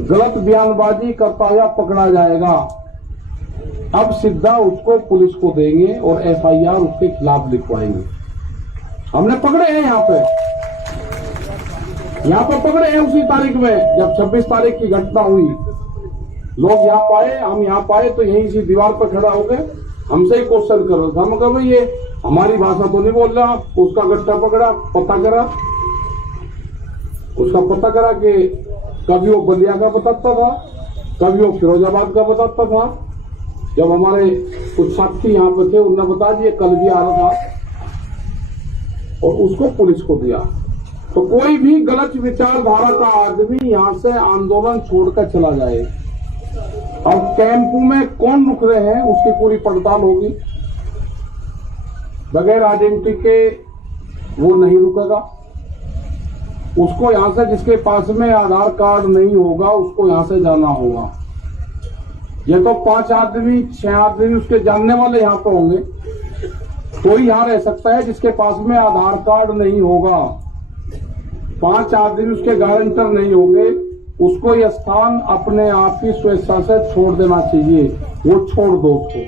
गलत बयानबाजी करता हुआ पकड़ा जाएगा। अब सीधा उसको पुलिस को देंगे और एफआईआर उसके खिलाफ लिखवाएंगे। हमने पकड़े हैं यहाँ पर पकड़े हैं उसी तारीख में जब 26 तारीख की घटना हुई। लोग यहाँ पाए, हम यहाँ पाए तो यहीं इसी दीवार पर खड़ा हो गए, हमसे ही क्वेश्चन कर रहा था। हम कहा भाई ये हमारी भाषा तो नहीं बोल रहा। उसका गट्टा पकड़ा, उसका पता करा कि कभी वो बलिया का बताता था, कभी वो फिरोजाबाद का बताता था। जब हमारे कुछ साथी यहाँ पे थे उन्होंने बता दिया कल भी आ रहा था और उसको पुलिस को दिया। तो कोई भी गलत विचारधारा का आदमी यहाँ से आंदोलन छोड़कर चला जाए। अब कैंपू में कौन रुक रहे हैं उसकी पूरी पड़ताल होगी। बगैर आइडेंटिटी के वो नहीं रुकेगा। उसको यहां से, जिसके पास में आधार कार्ड नहीं होगा उसको यहां से जाना होगा। ये तो 5 आदमी 6 आदमी उसके जानने वाले यहां पर होंगे तो ही यहां रह सकता है। जिसके पास में आधार कार्ड नहीं होगा, 5 आदमी उसके गारंटर नहीं होंगे, उसको यह स्थान अपने आप ही स्वेच्छा से छोड़ देना चाहिए। वो छोड़ दो उसको।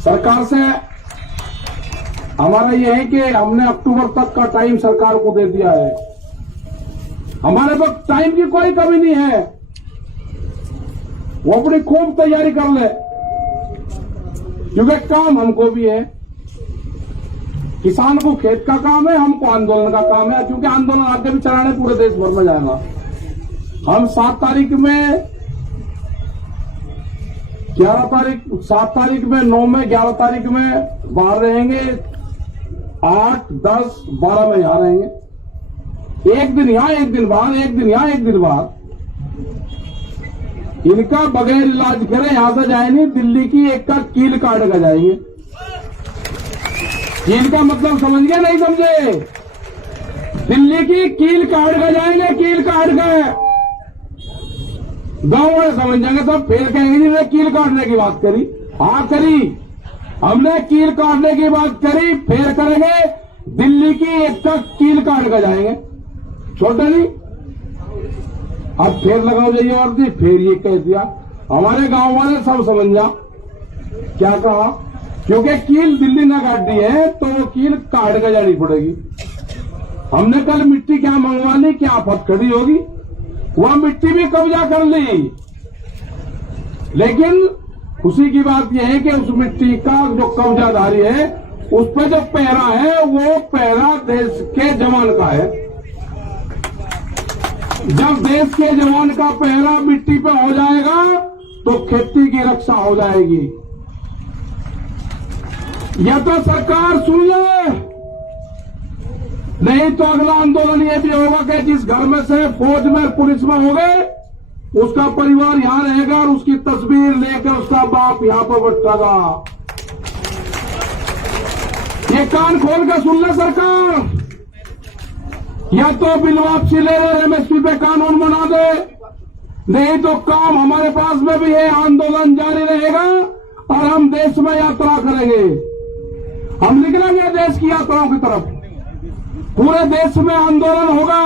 सरकार से हमारा यह है कि हमने अक्टूबर तक का टाइम सरकार को दे दिया है। हमारे पास टाइम की कोई कमी नहीं है। वो अपनी खूब तैयारी कर ले, क्योंकि काम हमको भी है। किसान को खेत का काम है, हमको आंदोलन का काम है, क्योंकि आंदोलन आगे भी चलाने पूरे देश भर में जाएगा। हम 7 तारीख में 7 तारीख में 9 में 11 तारीख में बाहर रहेंगे, 8, 10, 12 में यहां रहेंगे। एक दिन यहां, एक दिन बाहर, एक दिन यहां, एक दिन बाहर। इनका बगैर इलाज करे यहां से जाए नहीं, दिल्ली की एक का कील काट कर जाएंगे। कील का मतलब समझ गए नहीं समझे? दिल्ली की कील काट कर जाएंगे, कील काट कर। गांव वाले समझ जाएंगे सब, फिर कहेंगे जी ने कील काटने की बात करी। हाँ करी, हमने कील काटने की बात करी, फिर करेंगे दिल्ली की एक तक कील काट कर जाएंगे। छोटे नहीं, अब फिर लगाओ जाइए और दी, फिर ये कह दिया। हमारे गांव वाले सब समझ जा क्या कहा, क्योंकि कील दिल्ली ने काट दी है तो वो कील काट कर जानी पड़ेगी। हमने कल मिट्टी क्या मंगवा ली, क्या आफत खड़ी होगी, वह मिट्टी भी कब्जा कर ली। लेकिन खुशी की बात यह है कि उस मिट्टी का जो कब्जाधारी है उस पर जो पहरा है वो पहरा देश के जवान का है। जब देश के जवान का पहरा मिट्टी पे हो जाएगा तो खेती की रक्षा हो जाएगी। या तो सरकार सुन ले, नहीं तो अगला आंदोलन ये भी होगा कि जिस घर में से फौज में पुलिस में हो गए उसका परिवार यहां रहेगा और उसकी तस्वीर लेकर उसका बाप यहां पर बैठेगा। ये कान खोल कर सुन ले सरकार, या तो बिल वापसी ले ले, एमएसपी पे कानून बना दे, नहीं तो काम हमारे पास में भी है, आंदोलन जारी रहेगा और हम देश में यात्रा करेंगे। हम निकलेंगे देश की यात्राओं की तरफ, पूरे देश में आंदोलन होगा,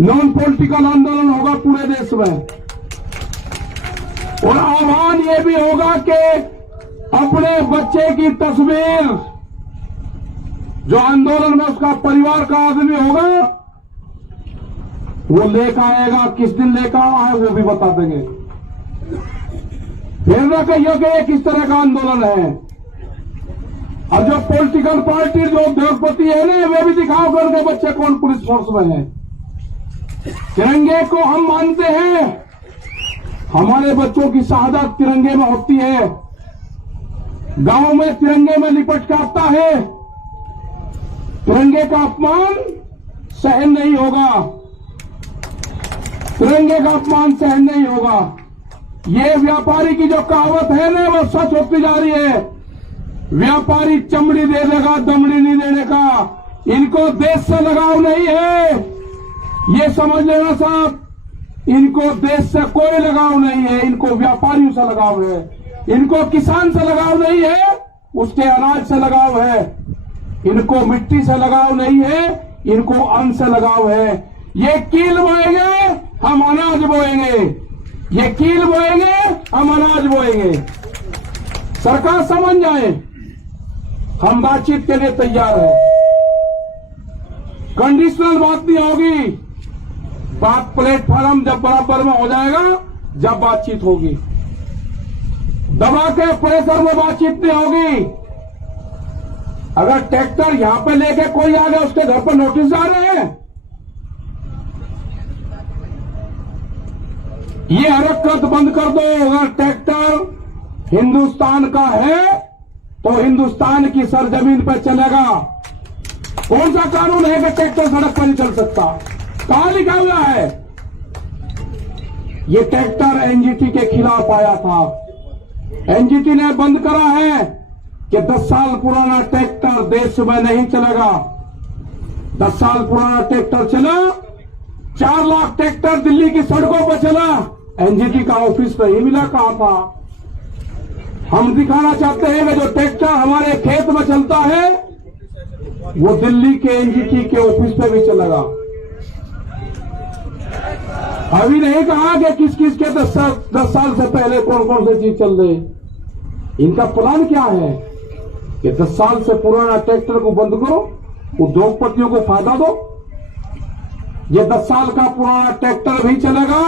नॉन पॉलिटिकल आंदोलन होगा पूरे देश में। और आह्वान ये भी होगा कि अपने बच्चे की तस्वीर, जो आंदोलन में उसका परिवार का आदमी होगा वो लेकर आएगा। किस दिन लेकर आए वो भी बता देंगे। फिर न कहिए कि ये किस तरह का आंदोलन है। अब जो पॉलिटिकल पार्टी जो उद्योगपति है ना, वे भी दिखाओ कि उनके बच्चे कौन पुलिस फोर्स में है। तिरंगे को हम मानते हैं, हमारे बच्चों की शहादत तिरंगे में होती है। गांव में तिरंगे में लिपट के आता है, तिरंगे का अपमान सहन नहीं होगा, तिरंगे का अपमान सहन नहीं होगा। ये व्यापारी की जो कहावत है ना वो सच होती जा रही है। व्यापारी चमड़ी दे देगा, दमड़ी नहीं देने का। इनको देश से लगाव नहीं है, ये समझ लेना साहब। इनको देश से कोई लगाव नहीं है, इनको व्यापारियों से लगाव है। इनको किसान से लगाव नहीं है, उसके अनाज से लगाव है। इनको मिट्टी से लगाव नहीं है, इनको अन्न से लगाव है। ये कील बोएंगे हम अनाज बोएंगे, ये कील बोएंगे हम अनाज बोएंगे। सरकार समझ जाए, हम बातचीत के लिए तैयार हैं। कंडीशनल बात नहीं होगी, बात प्लेटफॉर्म जब बराबर में हो जाएगा जब बातचीत होगी। दबा के प्रेशर में बातचीत नहीं होगी। अगर ट्रैक्टर यहां पे लेके कोई आ गया उसके घर पर नोटिस आ रहे हैं, ये हरकत बंद कर दो। अगर ट्रैक्टर हिंदुस्तान का है तो हिंदुस्तान की सरजमीन पर चलेगा। कौन सा कानून है कि ट्रैक्टर सड़क पर नहीं चल सकता? कहां लिखा हुआ है? ये ट्रैक्टर एनजीटी के खिलाफ आया था, एनजीटी ने बंद करा है कि 10 साल पुराना ट्रैक्टर देश में नहीं चलेगा। 10 साल पुराना ट्रैक्टर चला, 4 लाख ट्रैक्टर दिल्ली की सड़कों पर चला, एनजीटी का ऑफिस नहीं मिला। कहां था? हम दिखाना चाहते हैं कि जो ट्रैक्टर हमारे खेत में चलता है वो दिल्ली के एनजीटी के ऑफिस पे भी चलेगा। अभी नहीं कहा कि किस किस के 10 साल से पहले कौन कौन सी चीज चल रही। इनका प्लान क्या है कि 10 साल से पुराना ट्रैक्टर को बंद करो, उद्योगपतियों को फायदा दो। ये 10 साल का पुराना ट्रैक्टर भी चलेगा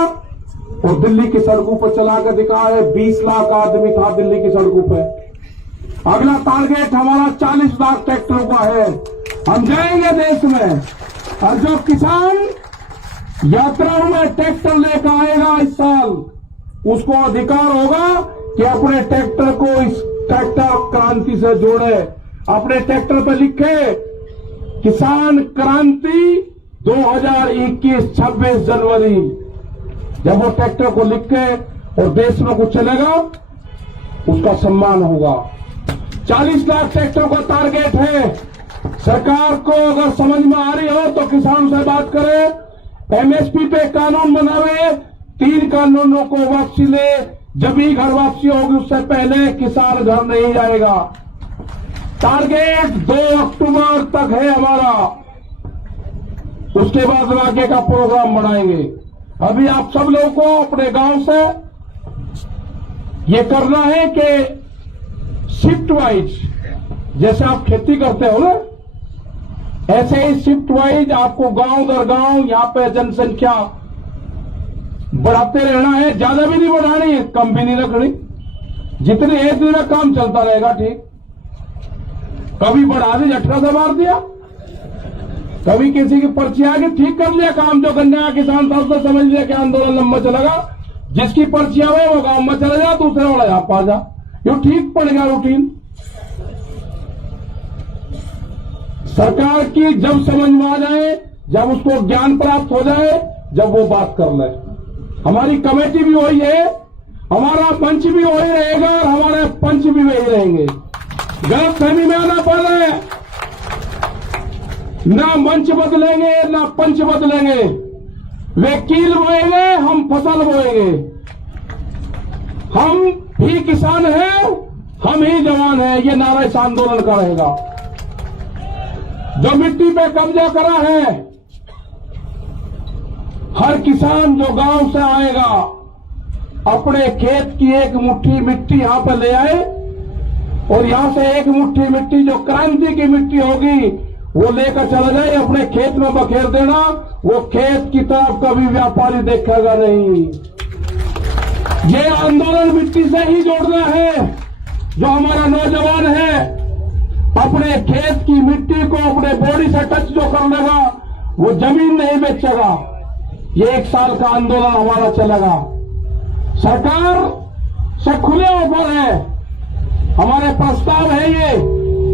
और दिल्ली की सड़कों पर चला कर दिखा है। 20 लाख आदमी था दिल्ली की सड़कों पर। अगला टारगेट हमारा 40 लाख ट्रैक्टरों का है। हम जाएंगे देश में, और जो किसान यात्रा में ट्रैक्टर लेकर आएगा इस साल, उसको अधिकार होगा कि अपने ट्रैक्टर को इस ट्रैक्टर क्रांति से जोड़े। अपने ट्रैक्टर पर लिखे किसान क्रांति 2021 26 जनवरी। जब वो ट्रैक्टर को लिख के और देश में कुछ चलेगा उसका सम्मान होगा। 40 लाख ट्रैक्टर का टारगेट है। सरकार को अगर समझ में आ रही हो तो किसानों से बात करें, एमएसपी पे कानून बनावे, 3 कानूनों को वापसी ले। जब ही घर वापसी होगी उससे पहले किसान घर नहीं जाएगा। टारगेट 2 अक्टूबर तक है हमारा, उसके बाद आगे का प्रोग्राम बनाएंगे। अभी आप सब लोगों को अपने गांव से ये करना है कि शिफ्ट वाइज, जैसे आप खेती करते हो ना, ऐसे ही शिफ्ट वाइज आपको गांव दर गांव यहां पे जनसंख्या बढ़ाते रहना है। ज्यादा भी नहीं बढ़ानी, कम भी नहीं रखनी। जितनी है इतनी में काम चलता रहेगा। ठीक, कभी बढ़ा दी, झटका से मार दिया, कभी किसी की पर्ची आ गई, ठीक कर लिया काम। जो गन्ना किसान था उसने समझ लिया कि आंदोलन लंबा चलेगा, जिसकी पर्ची आवे वो गांव में चले जा, दूसरे वाला यहां पा जा। ये ठीक पड़ेगा रूटीन। सरकार की जब समझ में आ जाए, जब उसको ज्ञान प्राप्त हो जाए, जब वो बात कर ले। हमारी कमेटी भी वही है, हमारा मंच भी वही रहेगा और हमारे पंच भी वही रहेंगे। गलत फहमी में आना पड़ रहा है, ना मंच बदलेंगे ना पंच बदलेंगे। वे कील बोएंगे, हम फसल बोएंगे। हम भी किसान हैं, हम ही जवान हैं, ये नारा इस आंदोलन का रहेगा। जो मिट्टी पे कब्जा करा है, हर किसान जो गांव से आएगा अपने खेत की एक मुट्ठी मिट्टी यहां पर ले आए और यहां से एक मुट्ठी मिट्टी जो क्रांति की मिट्टी होगी वो लेकर चला जाए, अपने खेत में बखेर देना। वो खेत की तरफ कभी व्यापारी देखेगा नहीं। ये आंदोलन मिट्टी से ही जोड़ना है। जो हमारा नौजवान है अपने खेत की मिट्टी को अपने बॉडी से टच जो कर लेगा वो जमीन नहीं बेचेगा। ये 1 साल का आंदोलन हमारा चलेगा। सरकार से खुले ऑफर है, हमारे प्रस्ताव है ये।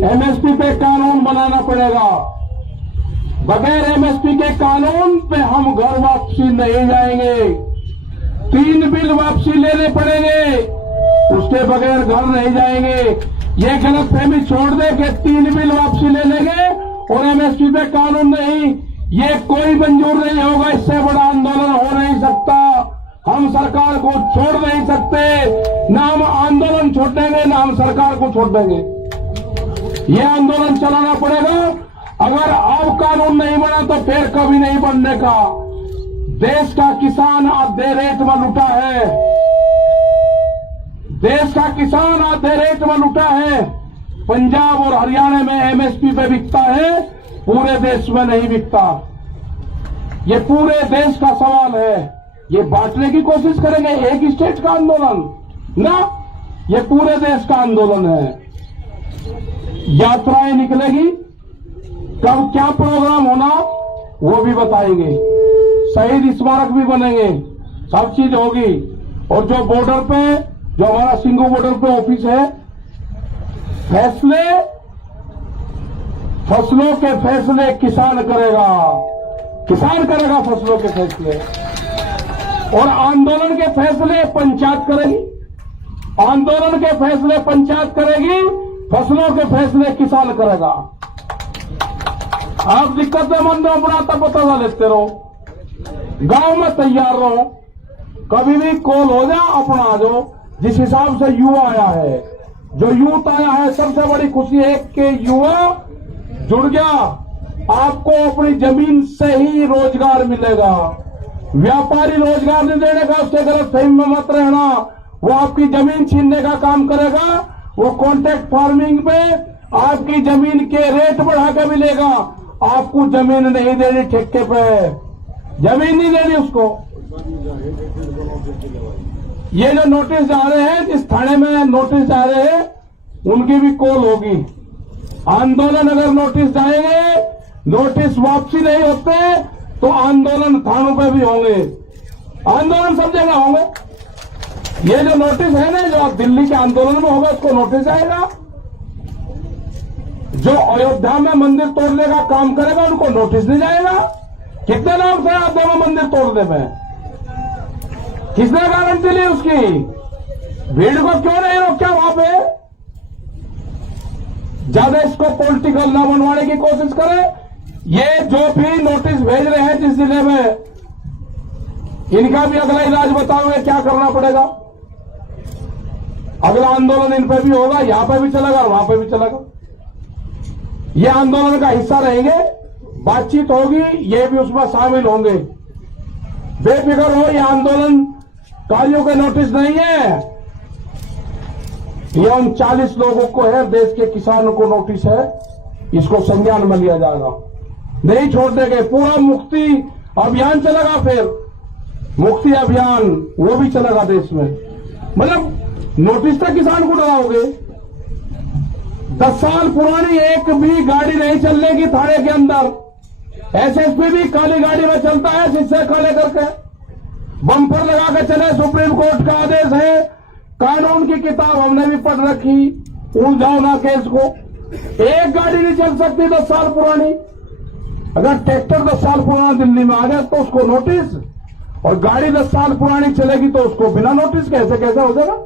एमएसपी पे कानून बनाना पड़ेगा। बगैर एमएसपी के कानून पे हम घर वापसी नहीं जाएंगे। 3 बिल वापसी लेने पड़ेंगे, उसके बगैर घर नहीं जाएंगे। ये गलत फहमी छोड़ दे कि 3 बिल वापसी ले लेंगे और एमएसपी पे कानून नहीं, ये कोई मंजूर नहीं होगा। इससे बड़ा आंदोलन हो नहीं सकता। हम सरकार को छोड़ नहीं सकते, ना हम आंदोलन छोड़ देंगे ना हम सरकार को छोड़ देंगे। ये आंदोलन चलाना पड़ेगा। अगर अब कानून नहीं बना तो फिर कभी नहीं बनने का। देश का किसान आधे रेट में लुटा है, देश का किसान आधे रेट में लुटा है। पंजाब और हरियाणा में एमएसपी पे बिकता है, पूरे देश में नहीं बिकता। ये पूरे देश का सवाल है। ये बांटने की कोशिश करेंगे एक स्टेट का आंदोलन ना, ये पूरे देश का आंदोलन है। यात्राएं निकलेगी, कब क्या प्रोग्राम होना वो भी बताएंगे, शहीद स्मारक भी बनेंगे, सब चीज होगी। और जो बॉर्डर पे, जो हमारा सिंगू बॉर्डर पे ऑफिस है, फैसले, फसलों के फैसले किसान करेगा, किसान करेगा फसलों के फैसले। और आंदोलन के फैसले पंचायत करेगी, आंदोलन के फैसले पंचायत करेगी, फसलों के फैसले किसान करेगा। आप दिक्कतें मंदो अपना तब पता लेते रहो, गांव में तैयार रहो, कभी भी कॉल हो जाए अपना आ जाओ। जिस हिसाब से युवा आया है, जो यूथ आया है, सबसे बड़ी खुशी है कि युवा जुड़ गया। आपको अपनी जमीन से ही रोजगार मिलेगा। व्यापारी रोजगार नहीं देने का, उससे गलत फहमी में मत रहना। वो आपकी जमीन छीनने का काम करेगा, वो कॉन्ट्रैक्ट फार्मिंग पे आपकी जमीन के रेट बढ़ा के मिलेगा। आपको जमीन नहीं देनी, ठेके पे जमीन नहीं देनी उसको। ये जो नोटिस जा रहे हैं, जिस थाने में नोटिस जा रहे हैं, उनकी भी कॉल होगी। आंदोलन अगर नोटिस जाएंगे, नोटिस वापसी नहीं होते तो आंदोलन थानों पे भी होंगे, आंदोलन सब जगह होंगे। ये जो नोटिस है ना, जो दिल्ली के आंदोलन में होगा, उसको नोटिस आएगा। जो अयोध्या में मंदिर तोड़ने का काम करेगा, उनको नोटिस नहीं जाएगा। कितने लोग थे अयोध्या में मंदिर तोड़ने में? किसने गारंटी ली उसकी? भीड़ को क्यों नहीं रोका वहां पे? ज्यादा इसको पॉलिटिकल न बनवाने की कोशिश करें। ये जो भी नोटिस भेज रहे हैं जिस जिले में, इनका भी अगला इलाज बताओगे क्या करना पड़ेगा। अगला आंदोलन इन पे भी होगा, यहां पे भी चलेगा और वहां पे भी चलेगा। ये आंदोलन का हिस्सा रहेंगे, बातचीत होगी, ये भी उसमें शामिल होंगे। बेफिक्र हो, ये आंदोलन कार्यों के नोटिस नहीं है, ये उन 40 लोगों को है, देश के किसानों को नोटिस है। इसको संज्ञान में लिया जाएगा, नहीं छोड़ देंगे। पूरा मुक्ति अभियान चलेगा, फिर मुक्ति अभियान वो भी चलेगा देश में। मतलब नोटिस तक किसान को डराओगे। 10 साल पुरानी एक भी गाड़ी नहीं चलने की थाने के अंदर। एसएसपी भी काली गाड़ी में चलता है, शीशे काले करके बम्पर लगा के चले। सुप्रीम कोर्ट का आदेश है, कानून की किताब हमने भी पढ़ रखी, उलझाओ ना केस को। एक गाड़ी नहीं चल सकती 10 साल पुरानी। अगर ट्रैक्टर 10 साल पुराना दिल्ली में आ गया तो उसको नोटिस, और गाड़ी 10 साल पुरानी चलेगी तो उसको बिना नोटिस। कैसे कैसे हो जाएगा?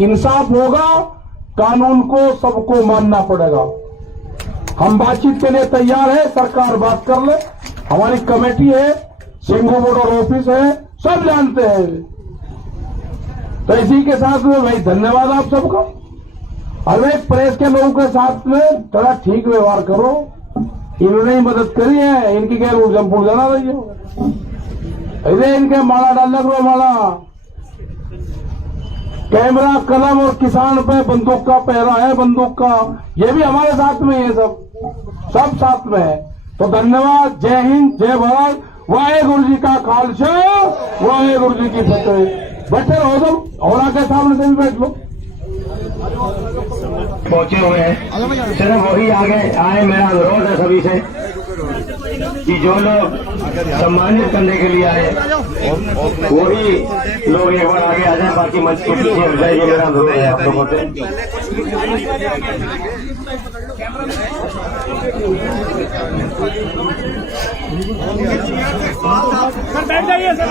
इंसाफ होगा, कानून को सबको मानना पड़ेगा। हम बातचीत के लिए तैयार है, सरकार बात कर ले। हमारी कमेटी है, सिंगू बॉर्डर ऑफिस है, सब जानते हैं। तो इसी के साथ में भाई धन्यवाद आप सबका। और भाई प्रेस के लोगों के साथ में थोड़ा ठीक व्यवहार करो। इन्होंने ही मदद करी है, इनकी क्या उलझन जाना रही हो। अरे इनके माला डालने को माला, कैमरा, कलम और किसान पे बंदूक का पहरा है, बंदूक का। ये भी हमारे साथ में है, सब साथ में है। तो धन्यवाद, जय हिंद, जय भारत, वाहेगुरु जी का खालसा, वाहेगुरु जी की फतेह। बैठे रहो तुम, और आके सामने से भी बैठ लो। पहुंचे हुए हैं, सिर्फ वही आगे आए। मेरा अनुरोध है सभी से कि जो लोग सम्मानित करने के लिए आए वही लोग एक बार आगे आ जाए, बाकी मंच के पीछे हो जाए। ये मेरा अनुरोध है आप लोगों से। सर बैठ जाइए सर।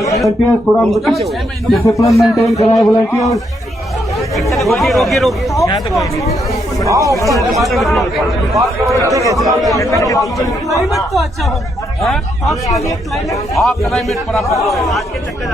वॉलंटियर्स थोड़ा डिसिप्लिन मेंटेन कराए। वॉलंटियर्स रोकिए रोकिए यहाँ तो कोई नहीं। क्लाइमेट तो अच्छा हो, आपके लिए क्लाइमेट। हाँ क्लाइमेट बराबर आज के चक्कर